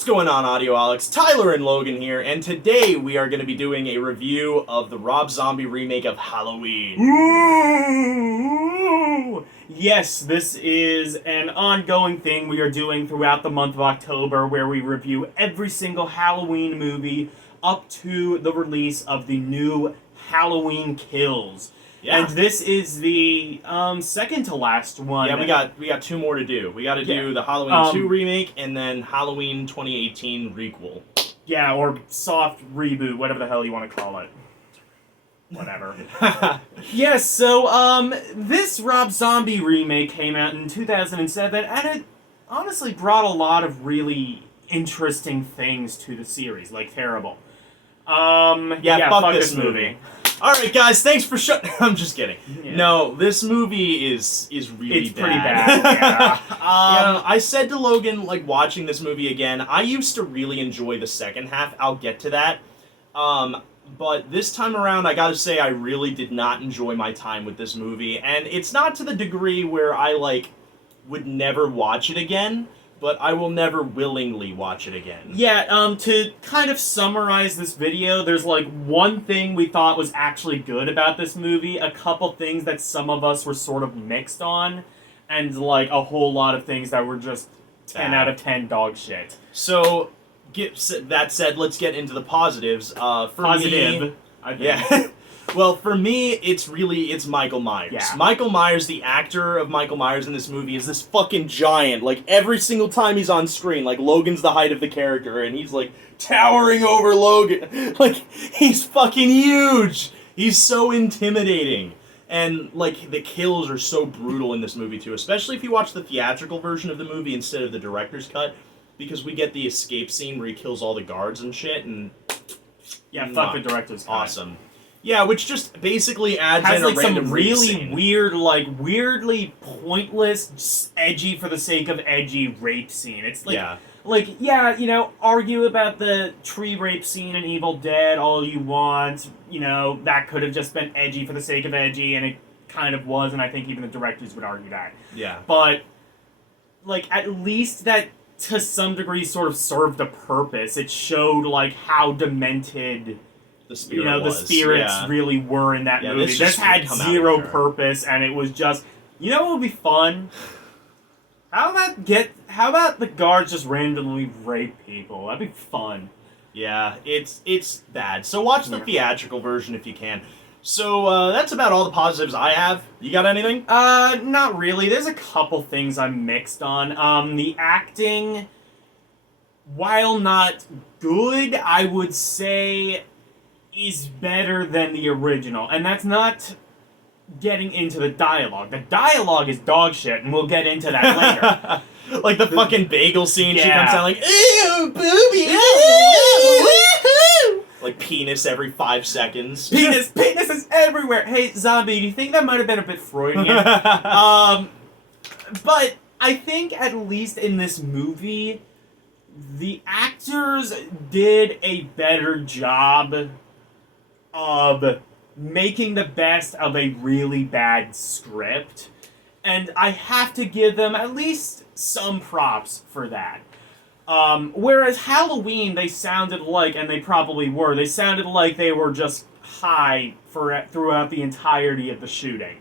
What's going on, Audioholics? Tyler and Logan here, and today we are going to be doing a review of the Rob Zombie remake of Halloween. Ooh! Yes, this is an ongoing thing we are doing throughout the month of October, where we review every single Halloween movie up to the release of the new Halloween Kills. Yeah. And this is the second to last one. Yeah, we got two more to do. We got to do the Halloween 2 remake and then Halloween 2018 requel. Yeah, or soft reboot, whatever the hell you want to call it. Whatever. Yes, so this Rob Zombie remake came out in 2007, and it honestly brought a lot of really interesting things to the series, like terrible. Fuck this movie. Alright guys, thanks for I'm just kidding. Yeah. No, this movie is really bad. Pretty bad, yeah. I said to Logan, like, watching this movie again, I used to really enjoy the second half. I'll get to that. But this time around, I gotta say, I really did not enjoy my time with this movie. And it's not to the degree where I, like, would never watch it again, but I will never willingly watch it again. Yeah, to kind of summarize this video, there's, like, one thing we thought was actually good about this movie, a couple things that some of us were sort of mixed on, and, like, a whole lot of things that were just 10 out of 10 dog shit. So, that said, let's get into the positives. Positive, me, I think. Yeah. Well, for me, it's Michael Myers. Yeah. Michael Myers, the actor of Michael Myers in this movie, is this fucking giant. Like, every single time he's on screen, like, Logan's the height of the character, and he's, like, towering over Logan. Like, he's fucking huge! He's so intimidating. And, like, the kills are so brutal in this movie, too. Especially if you watch the theatrical version of the movie instead of the director's cut. Because we get the escape scene where he kills all the guards and shit, and... Yeah, fuck the director's cut. Awesome. Yeah, which just basically adds in like a random some really scene. Weird, like, weirdly pointless, edgy for the sake of edgy rape scene. It's like, you know, argue about the tree rape scene in Evil Dead all you want. You know, that could have just been edgy for the sake of edgy, and it kind of was, and I think even the directors would argue that. Yeah. But, like, at least that, to some degree, sort of served a purpose. It showed, like, how demented... the spirits really were in that movie. This had zero purpose, and it was just, you know what would be fun? How about the guards just randomly rape people? That'd be fun. Yeah, it's bad. So watch the theatrical version if you can. So that's about all the positives I have. You got anything? Not really. There's a couple things I'm mixed on. The acting, while not good, I would say is better than the original, and that's not getting into the dialogue. The dialogue is dog shit, and we'll get into that later. Like the fucking bagel scene, she comes out like, ew, booby, like penis every 5 seconds. Penis is everywhere. Hey, Zombie, do you think that might have been a bit Freudian? But I think at least in this movie, the actors did a better job of making the best of a really bad script, and I have to give them at least some props for that. Whereas Halloween, they sounded like, and they probably were, they sounded like they were just high throughout the entirety of the shooting.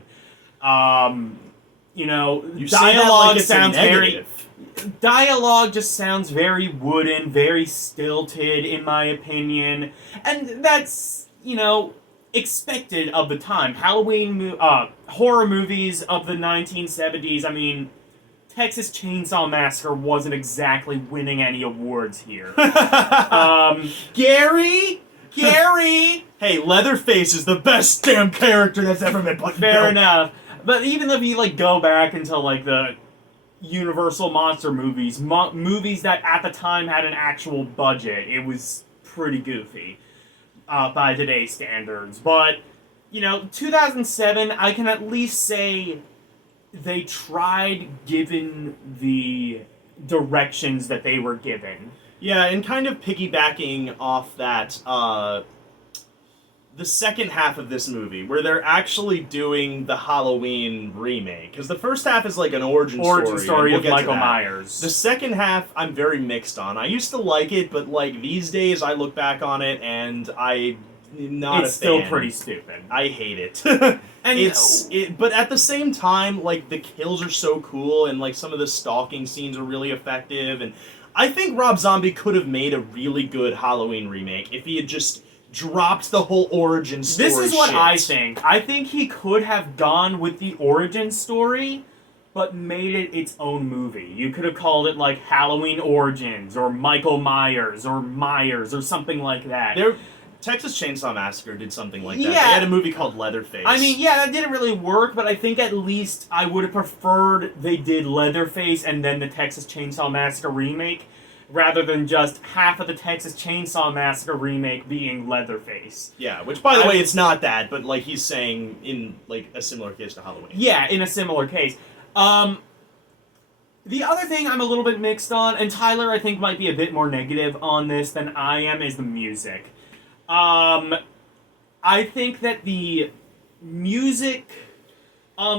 You know, dialogue sounds very... Dialogue just sounds very wooden, very stilted, in my opinion, and that's, you know, expected of the time. Halloween, horror movies of the 1970s, I mean, Texas Chainsaw Massacre wasn't exactly winning any awards here. Gary! Hey, Leatherface is the best damn character that's ever been put. Fair enough. But even if you, like, go back into, like, the Universal monster movies, movies that at the time had an actual budget, it was pretty goofy. By today's standards. But, you know, 2007, I can at least say they tried given the directions that they were given. Yeah, and kind of piggybacking off that, the second half of this movie, where they're actually doing the Halloween remake. Because the first half is like an origin story of Michael Myers. The second half, I'm very mixed on. I used to like it, but like these days, I look back on it and it's still pretty stupid. I hate it. And but at the same time, like the kills are so cool, and like some of the stalking scenes are really effective, and I think Rob Zombie could have made a really good Halloween remake if he had just dropped the whole origin story. This is what shit. I think. I think he could have gone with the origin story, but made it its own movie. You could have called it like Halloween Origins, or Michael Myers, or something like that. Texas Chainsaw Massacre did something like that. Yeah. They had a movie called Leatherface. I mean, yeah, that didn't really work, but I think at least I would have preferred they did Leatherface and then the Texas Chainsaw Massacre remake, rather than just half of the Texas Chainsaw Massacre remake being Leatherface. Yeah, which, by the way, it's not that, but like he's saying in like a similar case to Halloween. Yeah, in a similar case. The other thing I'm a little bit mixed on, and Tyler I think might be a bit more negative on this than I am, is the music. I think that the music,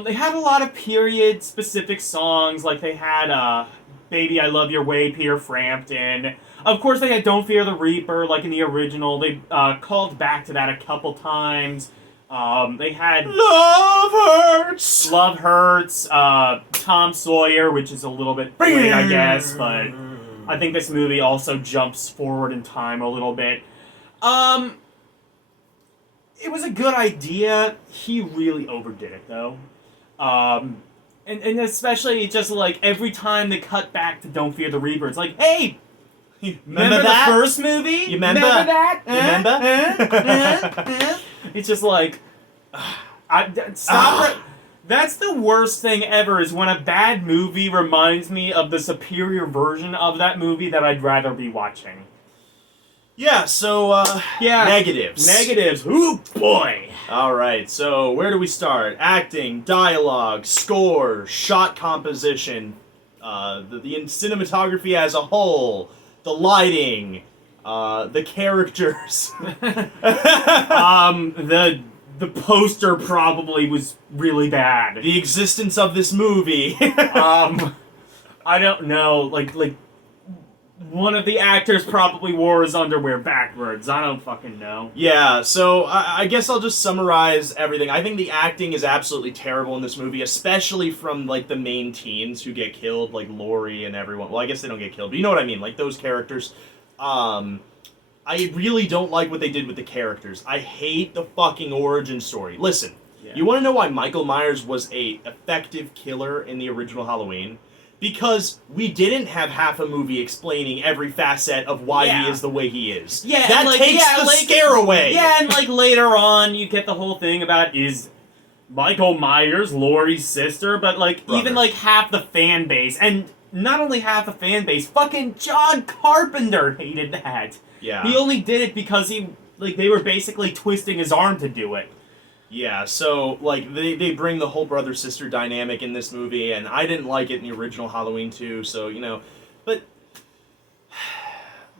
they had a lot of period-specific songs, like they had, Baby I Love Your Way, Peter Frampton. Of course, they had Don't Fear the Reaper, like in the original. They called back to that a couple times. They had Love Hurts! Love Hurts, Tom Sawyer, which is a little bit late, I guess, but I think this movie also jumps forward in time a little bit. It was a good idea. He really overdid it, though. And especially just like every time they cut back to Don't Fear the Reaper, it's like, hey, remember that? The first movie? You remember that? You remember? It's just like, stop. That's the worst thing ever, is when a bad movie reminds me of the superior version of that movie that I'd rather be watching. Yeah, so, negatives. Negatives. Ooh, boy. Alright, so where do we start? Acting, dialogue, score, shot composition, the cinematography as a whole, the lighting, the characters. The poster probably was really bad. The existence of this movie. I don't know, like, one of the actors probably wore his underwear backwards. I don't fucking know. Yeah, so I guess I'll just summarize everything. I think the acting is absolutely terrible in this movie, especially from, like, the main teens who get killed, like Laurie and everyone. Well, I guess they don't get killed, but you know what I mean, like, those characters. I really don't like what they did with the characters. I hate the fucking origin story. Listen, You want to know why Michael Myers was a effective killer in the original Halloween? Because we didn't have half a movie explaining every facet of why he is the way he is. Yeah, that takes the scare away. Yeah, and like later on, you get the whole thing about, is Michael Myers Laurie's sister? But like even like half the fan base, and not only half the fan base, fucking John Carpenter hated that. Yeah, he only did it because they were basically twisting his arm to do it. Yeah, so, like, they bring the whole brother-sister dynamic in this movie, and I didn't like it in the original Halloween 2, so, you know, but,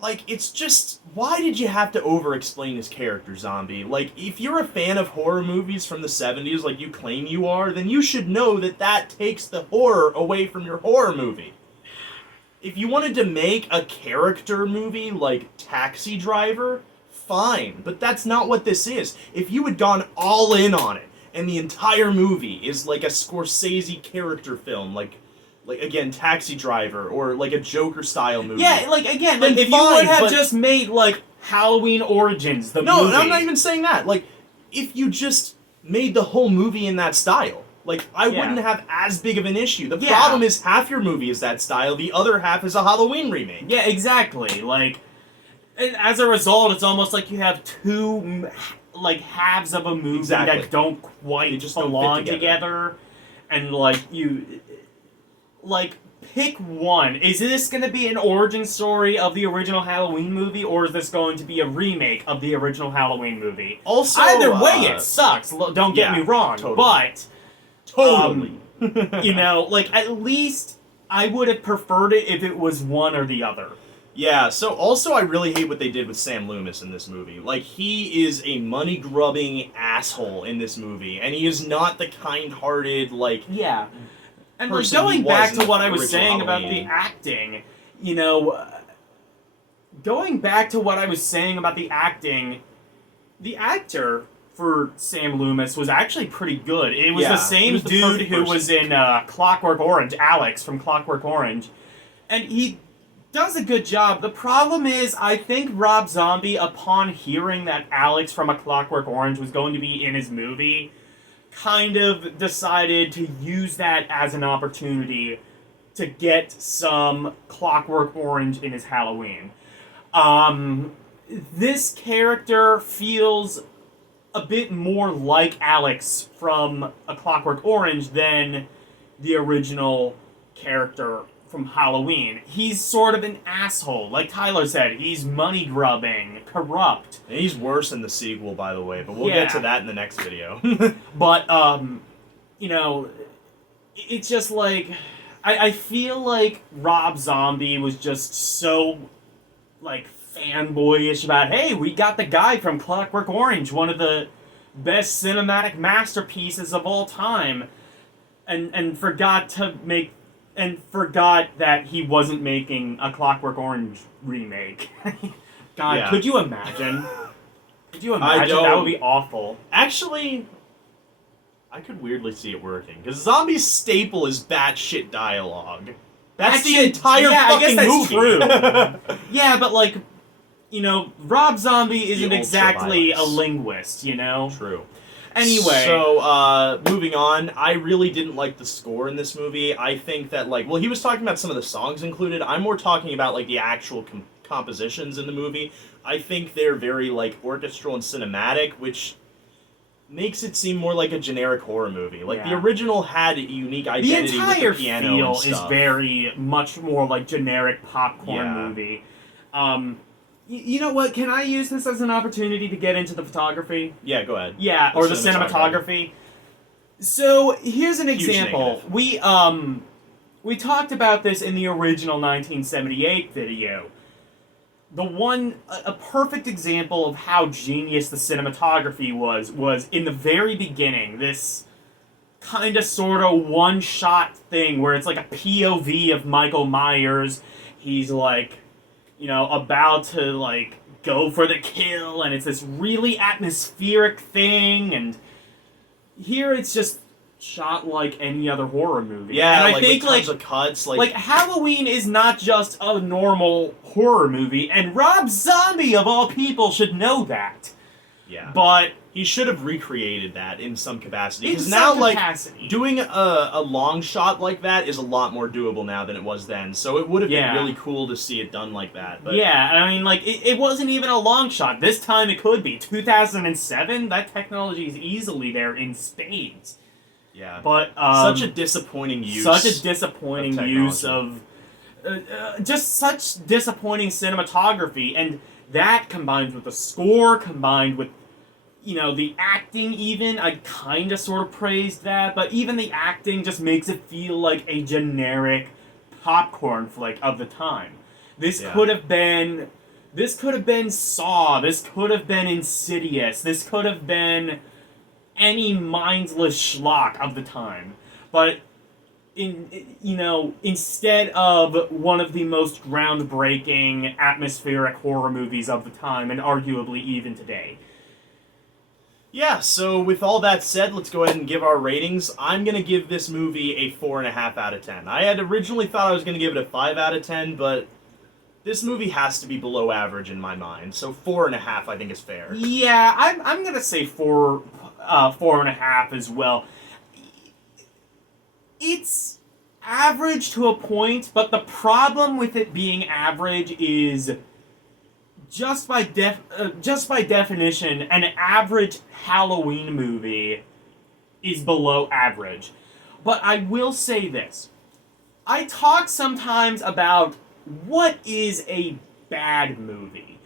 like, it's just, why did you have to over-explain this character, Zombie? Like, if you're a fan of horror movies from the 70s, like you claim you are, then you should know that that takes the horror away from your horror movie. If you wanted to make a character movie like Taxi Driver, fine, but that's not what this is. If you had gone all in on it, and the entire movie is like a Scorsese character film, like again, Taxi Driver, or like a Joker-style movie. Yeah, like, again, like, if you would have just made, like, Halloween Origins, the movie. No, I'm not even saying that. Like, if you just made the whole movie in that style, like, I wouldn't have as big of an issue. The problem is half your movie is that style, the other half is a Halloween remake. Yeah, exactly. Like, and as a result, it's almost like you have two, like, halves of a movie that don't quite just belong together. And, like, pick one. Is this going to be an origin story of the original Halloween movie, or is this going to be a remake of the original Halloween movie? Also, either way, it sucks. Don't get me wrong. Totally. But, totally. you know, like, at least I would have preferred it if it was one or the other. Yeah, so also I really hate what they did with Sam Loomis in this movie. Like, he is a money-grubbing asshole in this movie, and he is not the kind-hearted, like... Yeah. And like, person he going was back in to the what I was original saying about the Halloween. acting, you know, going back to what I was saying about the acting, the actor for Sam Loomis was actually pretty good. It was Yeah, the he same was the dude perfect who person. was in Clockwork Orange, Alex from Clockwork Orange. And he does a good job. The problem is, I think Rob Zombie, upon hearing that Alex from A Clockwork Orange was going to be in his movie, kind of decided to use that as an opportunity to get some Clockwork Orange in his Halloween. This character feels a bit more like Alex from A Clockwork Orange than the original character from Halloween. He's sort of an asshole. Like Tyler said, he's money grubbing, corrupt. And he's worse in the sequel, by the way, but we'll Yeah. get to that in the next video. But, you know, it's just like, I feel like Rob Zombie was just so, like, fanboyish about, hey, we got the guy from Clockwork Orange, one of the best cinematic masterpieces of all time, and forgot that he wasn't making a Clockwork Orange remake. God, Yeah. could you imagine? Could you I imagine? That don't- would be awful. Actually, I could weirdly see it working, because Zombie's staple is batshit dialogue. That's the Actually, entire yeah, I fucking guess movie. that's true. Yeah, but like, you know, Rob Zombie isn't exactly a ultra-violence. linguist, you know? True. Anyway. So, moving on, I really didn't like the score in this movie. I think that, like, well, he was talking about some of the songs included. I'm more talking about, like, the actual compositions in the movie. I think they're very, like, orchestral and cinematic, which makes it seem more like a generic horror movie. Like, the Yeah. original had a unique The identity entire with the piano feel and is stuff. very much more like generic popcorn Yeah. movie. You know what? Can I use this as an opportunity to get into the photography? Yeah, go ahead. Yeah, or the cinematography. So here's an Huge example. negative. We talked about this in the original 1978 video. A perfect example of how genius the cinematography was in the very beginning. This kind of sort of one-shot thing where it's like a POV of Michael Myers. He's like, you know, about to like go for the kill, and it's this really atmospheric thing, and here it's just shot like any other horror movie. Yeah, and I like, think with tons of cuts, like Halloween is not just a normal horror movie, and Rob Zombie of all people should know that. yeah. But He should have recreated that in some capacity. in Because some now, like, capacity, doing a long shot like that is a lot more doable now than it was then. So it would have Yeah. been really cool to see it done like that. But yeah, I mean, like it wasn't even a long shot. This time it could be 2007. That technology is easily there in spades. yeah. But Such a disappointing use. such a disappointing of use of just such disappointing cinematography, and that combined with the score, combined with, you know, the acting. Even I kind of sort of praised that, but even the acting just makes it feel like a generic popcorn flick of the time. This Yeah. could have been Saw. This could have been Insidious. This could have been any mindless schlock of the time. But instead of one of the most groundbreaking atmospheric horror movies of the time, and arguably even today. Yeah, so with all that said, let's go ahead and give our ratings. I'm going to give this movie a 4.5 out of 10. I had originally thought I was going to give it a 5 out of 10, but this movie has to be below average in my mind. So 4.5 I think is fair. Yeah, I'm gonna say 4.5 as well. It's average to a point, but the problem with it being average is just by definition, an average Halloween movie is below average. But I will say this. I talk sometimes about what is a bad movie.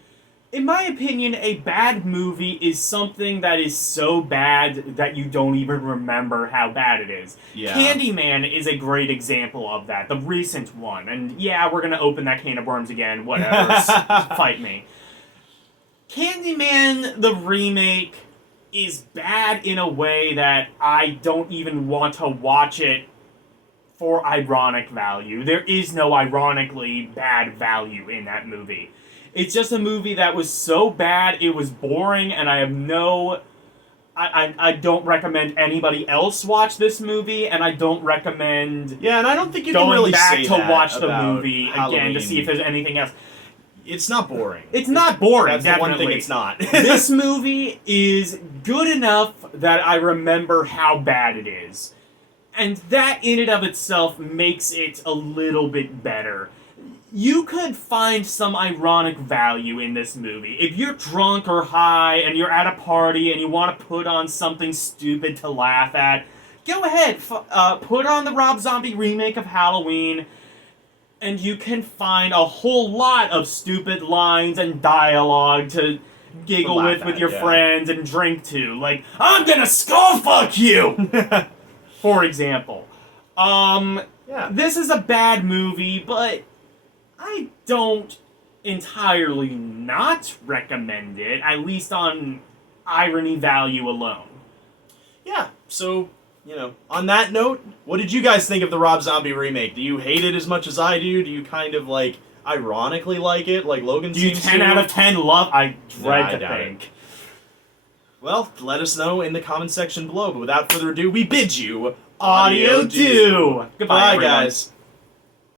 In my opinion, a bad movie is something that is so bad that you don't even remember how bad it is. Yeah. Candyman is a great example of that, the recent one. And yeah, we're gonna open that can of worms again, whatever, fight me. Candyman, the remake, is bad in a way that I don't even want to watch it for ironic value. There is no ironically bad value in that movie. It's just a movie that was so bad, it was boring, and I have no... I don't recommend anybody else watch this movie, and I don't recommend... Yeah, and I don't think you going can really back say to that watch the about movie Halloween. again to see if there's anything else. It's not boring. It's not boring, That's definitely. the one thing it's not. This movie is good enough that I remember how bad it is. And that in and of itself makes it a little bit better. You could find some ironic value in this movie. If you're drunk or high and you're at a party and you want to put on something stupid to laugh at, go ahead, put on the Rob Zombie remake of Halloween, and you can find a whole lot of stupid lines and dialogue to giggle with your friends and drink to. Like, I'm gonna skull fuck you! For example. This is a bad movie, but I don't entirely not recommend it, at least on irony value alone. Yeah, so, you know, on that note, what did you guys think of the Rob Zombie remake? Do you hate it as much as I do? Do you kind of, like, ironically like it, like Logan Do you seems 10 to? out of 10 love? I dread I to doubt think. Well, let us know in the comment section below, but without further ado, we bid you Audio do! Goodbye, Bye, everyone. guys.